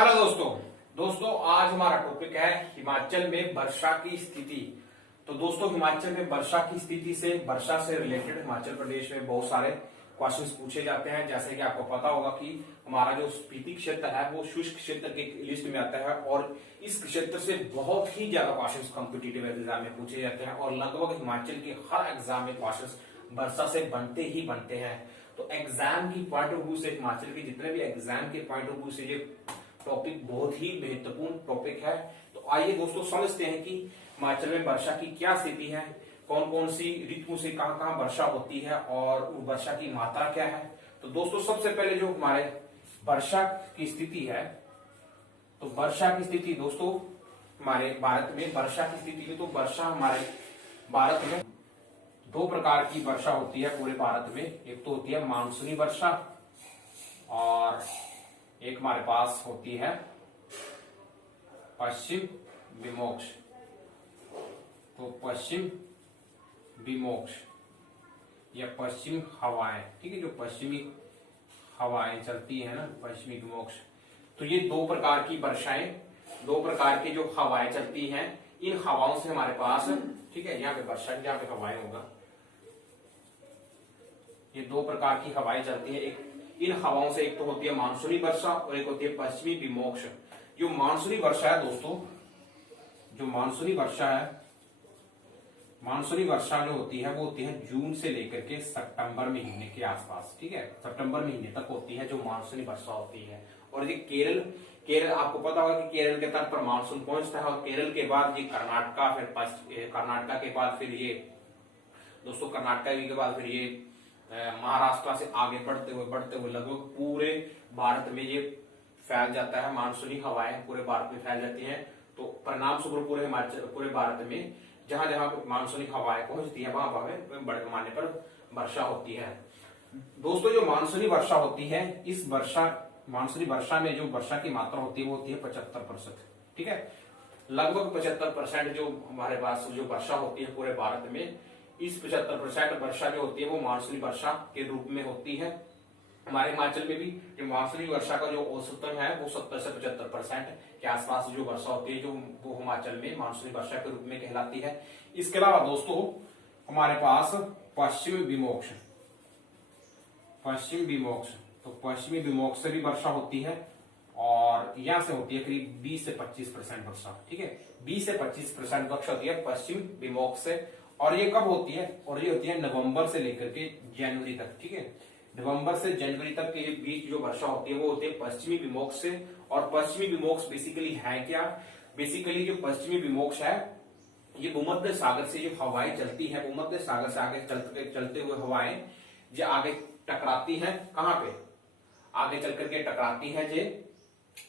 Hello दोस्तों आज हमारा टॉपिक है हिमाचल में वर्षा की स्थिति। तो दोस्तों हिमाचल में वर्षा की स्थिति से वर्षा से रिलेटेड हिमाचल प्रदेश में बहुत सारे क्वेश्चंस पूछे जाते हैं। जैसे कि आपको पता होगा कि हमारा जो स्पीति क्षेत्र है वो शुष्क क्षेत्र के लिस्ट में आता है और इस क्षेत्र से बहुत ही ज्यादा क्वेश्चंस कॉम्पिटिटिव एग्जाम में पूछे जाते हैं और लगभग हिमाचल के हर एग्जाम में क्वेश्चंस वर्षा से बनते ही बनते हैं। तो एग्जाम की पॉइंट ऑफ व्यू से हिमाचल के जितने भी एग्जाम के पॉइंट ऑफ व्यू से ये टॉपिक बहुत ही महत्वपूर्ण टॉपिक है। तो आइए दोस्तों समझते हैं कि हिमाचल में वर्षा की क्या स्थिति है, कौन कौन सी ऋतु से कहां कहां वर्षा होती है और वर्षा की मात्रा क्या है। तो दोस्तों सबसे पहले जो हमारे वर्षा की स्थिति है, तो वर्षा की स्थिति दोस्तों हमारे भारत में वर्षा की स्थिति में, तो वर्षा हमारे भारत में दो प्रकार की वर्षा होती है पूरे भारत में। एक तो होती है मानसूनी वर्षा और एक हमारे पास होती है पश्चिम विमोक्ष। तो पश्चिम विमोक्ष या पश्चिम हवाएं, ठीक है, जो पश्चिमी हवाएं चलती है ना, पश्चिमी विमोक्ष। तो ये दो प्रकार की वर्षाएं, दो प्रकार की जो हवाएं चलती हैं, इन हवाओं से हमारे पास, ठीक है, यहाँ पे वर्षा यहाँ पे हवाएं होगा। ये दो प्रकार की हवाएं चलती है। एक इन हवाओं से एक तो होती है मानसूनी वर्षा और एक होती है पश्चिमी विमोक्ष। जो मानसूनी वर्षा है दोस्तों, जो मानसूनी वर्षा है, मानसूनी वर्षा जो होती है वो होती है जून से लेकर के सितंबर महीने के आसपास, ठीक है, सितंबर महीने तक होती है जो मानसूनी वर्षा होती है। और ये केरल आपको पता होगा कि केरल के तट पर मानसून पहुंचता है और केरल के बाद ये कर्नाटका, फिर कर्नाटका के बाद फिर ये दोस्तों कर्नाटका के बाद फिर ये महाराष्ट्र से आगे बढ़ते हुए लगभग पूरे भारत में ये फैल जाता है। मानसूनी हवाएं पूरे भारत में फैल जाती हैं। तो परिणाम स्वरूप पूरे भारत में जहां जहां मानसूनी हवाएं पहुंचती है वहां बड़े पैमाने पर वर्षा होती है। दोस्तों जो मानसूनी वर्षा होती है, इस मानसूनी वर्षा में जो वर्षा की मात्रा होती है वो होती है 75%, ठीक है। लगभग 75% जो हमारे पास जो वर्षा होती है पूरे भारत में, इस 75% वर्षा जो होती है वो मानसूनी वर्षा के रूप में होती है। हमारे हिमाचल में भी जो मानसूनी वर्षा का जो औसतन है वो 70 से 75% के आसपास जो वर्षा होती है, जो वो हिमाचल में मानसूनी वर्षा के रूप में कहलाती है। इसके अलावा दोस्तों हमारे पास पश्चिमी विमोक्ष, तो पश्चिमी विमोक्ष से भी वर्षा होती है और यहां से होती है करीब 20 से 25% वर्षा, ठीक है, 20 से 25% वर्षा होती है पश्चिम विमोक्ष से। और ये कब होती है? और ये होती है नवंबर से लेकर के जनवरी तक, ठीक है, नवंबर से जनवरी तक के बीच जो वर्षा होती है वो होती है पश्चिमी विमोक्ष से। और पश्चिमी विमोक्ष बेसिकली है क्या? बेसिकली जो पश्चिमी विमोक्ष है ये भूमध्य सागर से जो हवाएं चलती है, भूमध्य सागर से आगे चलते हुए हवाएं जो आगे टकराती हैं, कहां पे? आगे चल करके टकराती है जे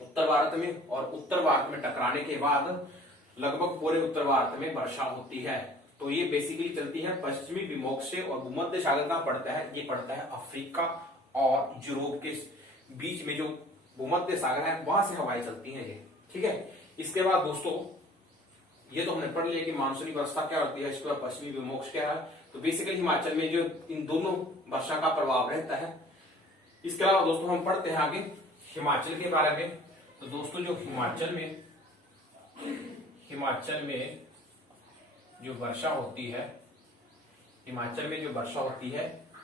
उत्तर भारत में, और उत्तर भारत में टकराने के बाद लगभग पूरे उत्तर भारत में वर्षा होती है। तो ये बेसिकली चलती है पश्चिमी विमोक्ष से। और भूमध्य सागर का पड़ता है, ये पड़ता है अफ्रीका और यूरोप के बीच में, जो भूमध्य सागर है वहां से हवाएं चलती हैं ये, ठीक है। इसके बाद दोस्तों ये तो हमने पढ़ लिया कि मानसूनी वर्षा क्या होती है, इसके बाद पश्चिमी विमोक्ष क्या है। तो बेसिकली हिमाचल में जो इन दोनों वर्षा का प्रभाव रहता है। इसके अलावा दोस्तों हम पढ़ते हैं आगे हिमाचल के बारे में। तो दोस्तों जो हिमाचल में जो वर्षा होती है, हिमाचल में जो वर्षा होती है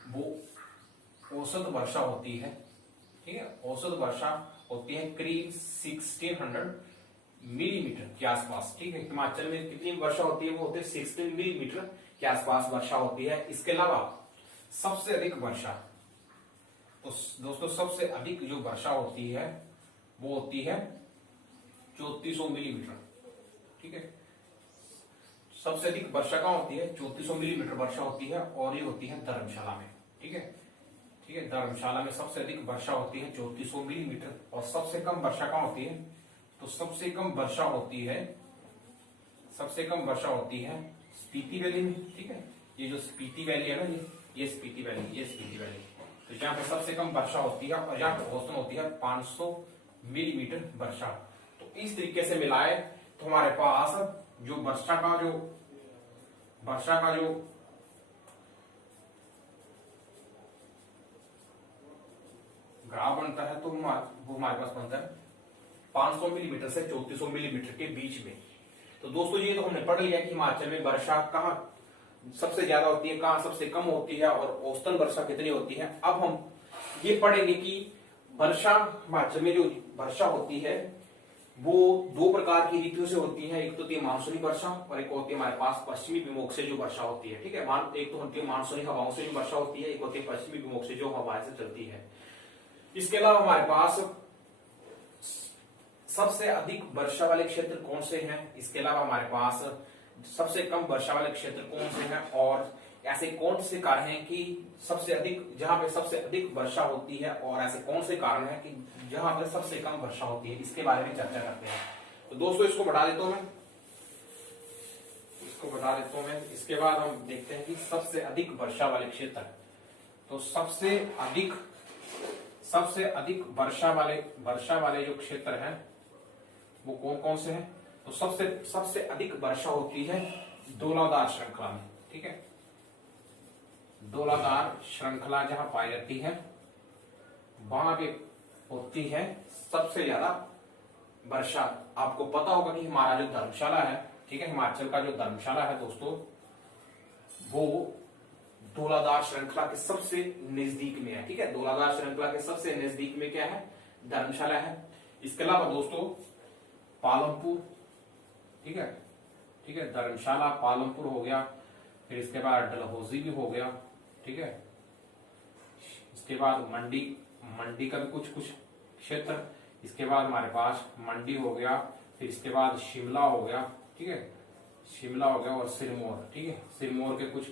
वो औसत वर्षा होती है, ठीक है, औसत वर्षा होती है करीब 1600 मिलीमीटर के आसपास, ठीक है। हिमाचल में कितनी वर्षा होती है? वो होती है 16 मिलीमीटर के आसपास वर्षा होती है। इसके अलावा सबसे अधिक वर्षा, तो दोस्तों सबसे अधिक जो वर्षा होती है वो होती है 3400 मिलीमीटर, ठीक है। सबसे अधिक वर्षा कहां होती है? 3400 मिलीमीटर वर्षा होती है और ये होती है धर्मशाला में, ठीक है, ठीक है, धर्मशाला में सबसे अधिक वर्षा होती है 3400 मिलीमीटर। और सबसे कम वर्षा कहां होती है? तो सबसे कम वर्षा होती है स्पीति वैली में, ठीक है। ये जो स्पीति वैली है ना, ये स्पीति वैली, तो यहाँ पे सबसे कम वर्षा होती है और यहाँ पे औसतन होती है 500 मिलीमीटर वर्षा। तो इस तरीके से मिलाए तो हमारे पास जो वर्षा का जो ग्राफ बनता है तो वो हमारे पास बनता है 500 मिलीमीटर से 3400 मिलीमीटर के बीच में। तो दोस्तों ये तो हमने पढ़ लिया कि हिमाचल में वर्षा कहाँ सबसे ज्यादा होती है, कहाँ सबसे कम होती है और औसतन वर्षा कितनी होती है। अब हम ये पढ़ेंगे कि वर्षा हिमाचल में जो वर्षा होती है वो दो प्रकार की ऋतु से होती है। एक तो होती है मानसूनी वर्षा और एक होती है हमारे पास पश्चिमी विमोख से जो वर्षा होती है। ठीक है, एक तो होती है मानसूनी हवाओं से जो वर्षा होती है, एक होती है पश्चिमी विमोख से जो हवाएं से चलती है। इसके अलावा हमारे पास सबसे अधिक वर्षा वाले क्षेत्र कौन से हैं, इसके अलावा हमारे पास सबसे कम वर्षा वाले क्षेत्र कौन से हैं और ऐसे कौन से कारण हैं कि सबसे अधिक जहां पे सबसे अधिक वर्षा होती है और ऐसे कौन से कारण हैं कि जहां पे सबसे कम वर्षा होती है, इसके बारे में चर्चा करते हैं। तो दोस्तों इसको बढ़ा देता हूं मैं, इसके बाद हम देखते हैं कि सबसे अधिक वर्षा वाले क्षेत्र। तो सबसे अधिक वर्षा वाले जो क्षेत्र हैं वो कौन कौन से हैं। तो सबसे अधिक वर्षा होती है धौलाधार श्रृंखला में। ठीक है, धौलाधार श्रृंखला जहां पाई जाती है वहां पे होती है सबसे ज्यादा वर्षा। आपको पता होगा कि हमारा जो धर्मशाला है, ठीक है, हिमाचल का जो धर्मशाला है दोस्तों वो धौलाधार श्रृंखला के सबसे नजदीक में है। ठीक है, धौलाधार श्रृंखला के सबसे नजदीक में क्या है, धर्मशाला है। इसके अलावा दोस्तों पालमपुर, ठीक है, धर्मशाला पालमपुर हो गया, फिर इसके बाद डलहौजी भी हो गया। ठीक है, इसके बाद मंडी का भी कुछ क्षेत्र, इसके बाद हमारे पास मंडी हो गया, फिर इसके बाद शिमला हो गया। ठीक है, शिमला हो गया और सिरमौर। ठीक है, सिरमौर के कुछ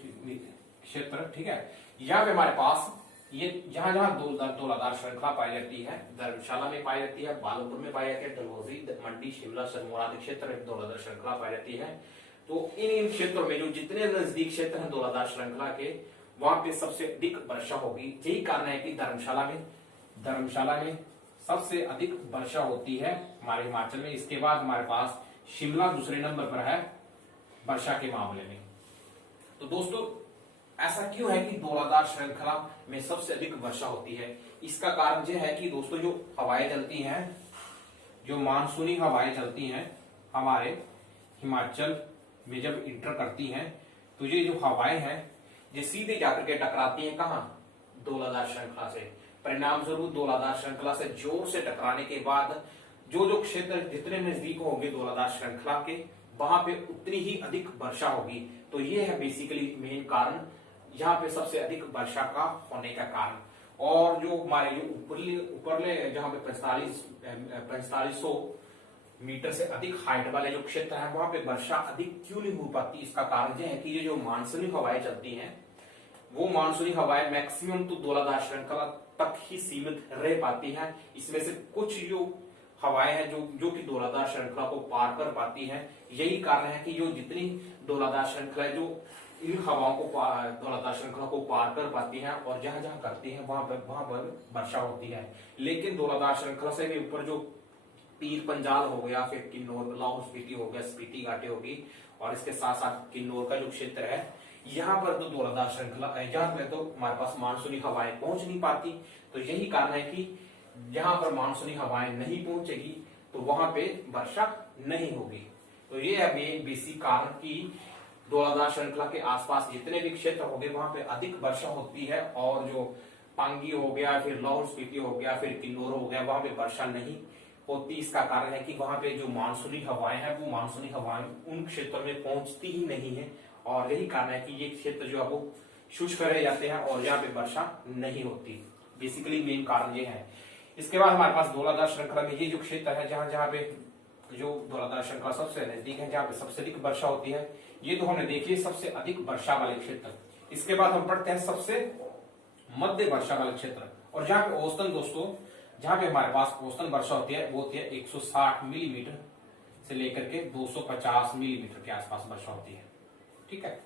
क्षेत्र। ठीक है, यहाँ पे हमारे पास ये जहां धौलाधार श्रृंखला पाई जाती है, धर्मशाला में पाई जाती है, पालमपुर में पाई जाती है, डलहौजी, मंडी, शिमला, सिरमौर आदि क्षेत्र में धौलाधार श्रृंखला पाई जाती है। तो इन क्षेत्रों में जो जितने नजदीक क्षेत्र हैं धौलाधार श्रृंखला के, वहां पे सबसे अधिक वर्षा होगी। यही कारण है कि धर्मशाला में सबसे अधिक वर्षा होती है हमारे हिमाचल में। इसके बाद हमारे पास शिमला दूसरे नंबर पर है वर्षा के मामले में। तो दोस्तों ऐसा क्यों है कि धौलाधार श्रृंखला में सबसे अधिक वर्षा होती है? इसका कारण यह है कि दोस्तों जो हवाएं चलती हैं, जो मानसूनी हवाएं चलती हैं हमारे हिमाचल में जब इंटर करती हैं, तो ये जो हवाएं हैं ये सीधे जाकर के टकराती हैं कहाँ, धौलाधार श्रृंखला से। परिणाम स्वरूप धौलाधार श्रृंखला से जोर से टकराने के बाद जो क्षेत्र जितने नजदीक होंगे धौलाधार श्रृंखला के, वहां पे उतनी ही अधिक वर्षा होगी। तो ये है बेसिकली मेन कारण, यहाँ पे सबसे अधिक वर्षा का होने का कारण। और जो हमारे जो ऊपरले जहाँ पे 4500 मीटर से अधिक हाइट वाले जो क्षेत्र है वहां पे वर्षा अधिक क्यों नहीं हो पाती, इसका कारण यह है कि ये जो मानसूनी हवाएं चलती हैं वो मानसूनी हवाएं मैक्सिमम तो धौलाधार श्रृंखला तक ही सीमित रह पाती हैं। इसमें से कुछ जो हवाएं हैं जो कि धौलाधार श्रृंखला को पार कर पाती हैं। यही कारण है कि जो जितनी धौलाधार श्रृंखला जो इन हवाओं को धौलाधार श्रृंखला को पार कर पाती हैं और जहां जहां करती हैं वहां पर वर्षा होती है। लेकिन धौलाधार श्रृंखला से भी ऊपर जो पीर पंजाल हो गया, फिर किन्नौर, लाहौल स्पीति हो गया, स्पीति घाटी होगी, और इसके साथ साथ किन्नौर का जो क्षेत्र है यहाँ पर तो धौलाधार श्रृंखला जहां पर तो हमारे पास मानसूनी हवाएं पहुंच नहीं पाती। तो यही कारण है कि जहां पर मानसूनी हवाएं नहीं पहुंचेगी तो वहां पे वर्षा नहीं होगी। तो ये है मेन बेसिक कारण कि धौलाधार श्रृंखला के आसपास जितने भी क्षेत्र होंगे वहां पे अधिक वर्षा होती है, और जो पांगी हो गया, फिर लाहौल स्पीति हो गया, फिर किन्नौर हो गया, वहां पे वर्षा नहीं होती। इसका कारण है कि वहां पे जो मानसूनी हवाएं हैं वो मानसूनी हवाएं उन क्षेत्रों में पहुंचती ही नहीं है, और यही कारण है कि ये क्षेत्र जो है वो शुष्क रह जाते हैं और यहाँ पे वर्षा नहीं होती। बेसिकली मेन कारण ये है। इसके बाद हमारे पास धौलाधार श्रृंखला में ये जो क्षेत्र है जहां पे जो धौलाधार श्रृंखला सबसे नजदीक है, जहाँ पे सबसे अधिक वर्षा होती है, ये तो हमने देखी सबसे अधिक वर्षा वाले क्षेत्र। इसके बाद हम पढ़ते हैं सबसे मध्य वर्षा वाले क्षेत्र, और जहाँ पे औसतन दोस्तों जहाँ पे हमारे पास औसतन वर्षा होती है वो होती है 160 मिलीमीटर से लेकर के 250 मिलीमीटर के आसपास वर्षा होती है। ठीक है,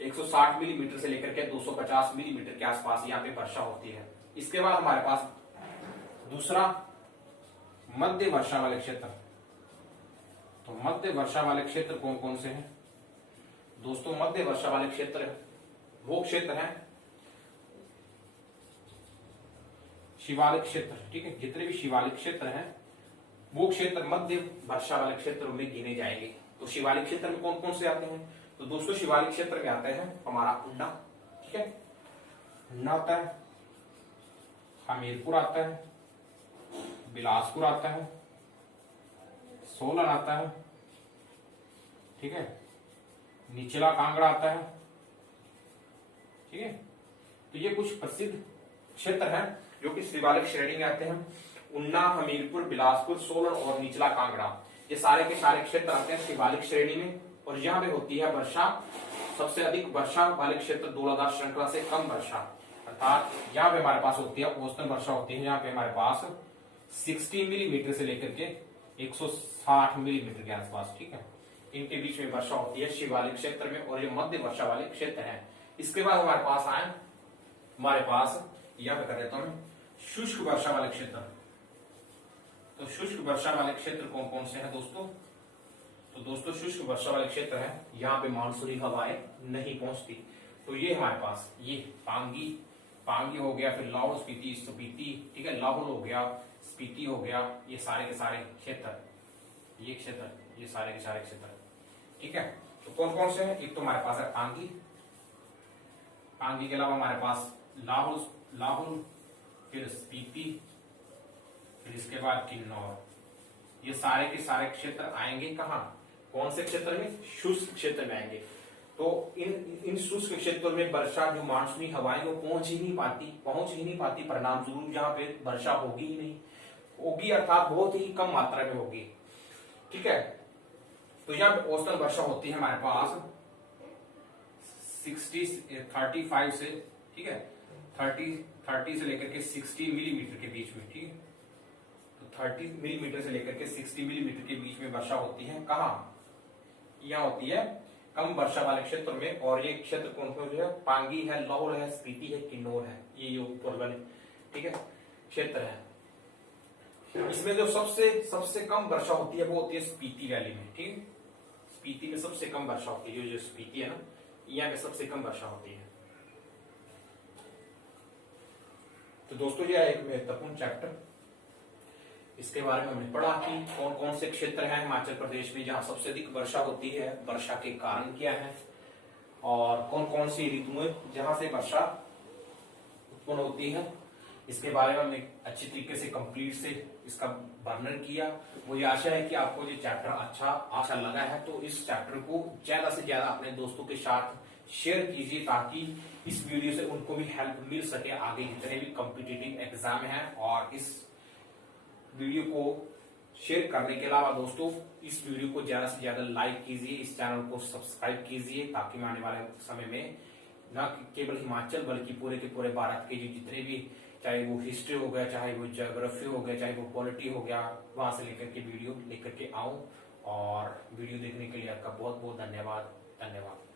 160 मिलीमीटर से लेकर के 250 मिलीमीटर के आसपास यहाँ पे वर्षा होती है। इसके बाद हमारे पास दूसरा मध्य वर्षा वाले क्षेत्र। तो मध्य वर्षा वाले क्षेत्र कौन कौन से हैं दोस्तों? मध्य वर्षा वाले क्षेत्र वो क्षेत्र हैं शिवालिक क्षेत्र। ठीक है, जितने भी शिवालिक क्षेत्र हैं वो क्षेत्र मध्य वर्षा वाले क्षेत्रों में गिने जाएंगे। तो शिवालिक क्षेत्र में कौन कौन से आते हैं? तो दोस्तों शिवालिक क्षेत्र में आते हैं हमारा उन्ना, ठीक है, उन्ना आता है, हमीरपुर आता है, बिलासपुर आता है, सोलन आता है, ठीक है, निचला कांगड़ा आता है, ठीक है। तो ये कुछ प्रसिद्ध क्षेत्र हैं जो कि शिवालिक श्रेणी में आते हैं। उन्ना, हमीरपुर, बिलासपुर, सोलन और निचला कांगड़ा, ये सारे के सारे क्षेत्र आते हैं शिवालिक श्रेणी में। और यहाँ पे होती है वर्षा, सबसे अधिक वर्षा वाले क्षेत्र धौलाधार श्रृंखला से कम वर्षा, अर्थात यहाँ पे हमारे पास होती है औसतन वर्षा होती है यहाँ पे हमारे पास 60 मिलीमीटर से लेकर के 160 मिलीमीटर के आसपास, ठीक है। इनके बीच में वर्षा होती है शिवालिक क्षेत्र में, और ये मध्य वर्षा वाले क्षेत्र है। इसके बाद हमारे पास आए, हमारे पास यहाँ पे कर देता हूं शुष्क वर्षा वाले क्षेत्र। तो शुष्क वर्षा वाले क्षेत्र कौन कौन से हैं दोस्तों? तो दोस्तों शुष्क वर्षा वाले क्षेत्र है, यहाँ पे मानसूनी हवाएं नहीं पहुंचती। तो ये हमारे पास ये पांगी हो गया, फिर लाहौल स्पीति, ठीक है, लाहौल हो गया, स्पीति हो गया, ये सारे के सारे क्षेत्र, ये क्षेत्र, ये सारे के सारे क्षेत्र, ठीक है। तो कौन कौन से हैं? एक तो हमारे पास है पांगी के अलावा हमारे पास लाहौल, फिर स्पीति, फिर इसके बाद किन्नौर, ये सारे के सारे क्षेत्र आएंगे कहाँ? कौन से क्षेत्र में? शुष्क क्षेत्र में आएंगे। तो इन शुष्क क्षेत्रों में वर्षा, जो मानसूनी हवाएं वो पहुंच ही नहीं पाती, परिणाम स्वरूप जहाँ पे वर्षा होगी ही नहीं, होगी अर्थात बहुत ही कम मात्रा में होगी, ठीक है। तो यहाँ पे औसतन वर्षा होती है हमारे पास 35 से, ठीक है, 30 से लेकर के 60 मिलीमीटर के बीच में, ठीक है। तो 30 मिलीमीटर से लेकर के 60 मिलीमीटर के बीच में वर्षा होती है कहाँ? यहाँ होती है कम वर्षा वाले क्षेत्र में। और ये क्षेत्र कौन कौन है? पांगी है, लाहौल है, स्पीति है, किन्नौर है, ये जो पूर्वल, ठीक है, क्षेत्र है। इसमें जो सबसे कम वर्षा होती है वो होती है स्पीति वैली में, ठीक है। स्पीति में सबसे कम वर्षा होती है, जो स्पीति है ना, यहाँ पे सबसे कम वर्षा होती है। तो दोस्तों ये एक महत्वपूर्ण चैप्टर, इसके बारे में हमने पढ़ा कि कौन कौन से क्षेत्र हैं हिमाचल प्रदेश में जहां सबसे अधिक वर्षा होती है, वर्षा के कारण क्या है, और कौन कौन सी ऋतुएं जहां से वर्षा उत्पन्न होती है। इसके बारे में हमने अच्छी तरीके से कंप्लीट से इसका वर्णन किया। मुझे आशा है कि आपको ये चैप्टर अच्छा लगा है। तो इस चैप्टर को ज्यादा से ज्यादा अपने दोस्तों के साथ शेयर कीजिए, ताकि इस वीडियो से उनको भी हेल्प मिल सके आगे जितने भी कॉम्पिटिटिव एग्जाम हैं। और इस वीडियो को शेयर करने के अलावा दोस्तों इस वीडियो को ज्यादा से ज्यादा लाइक कीजिए, इस चैनल को सब्सक्राइब कीजिए, ताकि आने वाले समय में न केवल हिमाचल बल्कि पूरे के पूरे भारत के जो जितने भी, चाहे वो हिस्ट्री हो गया, चाहे वो ज्योग्राफी हो गया, चाहे वो पॉलिटी हो गया, वहां से लेकर के वीडियो लेकर के आऊं। और वीडियो देखने के लिए आपका बहुत बहुत धन्यवाद।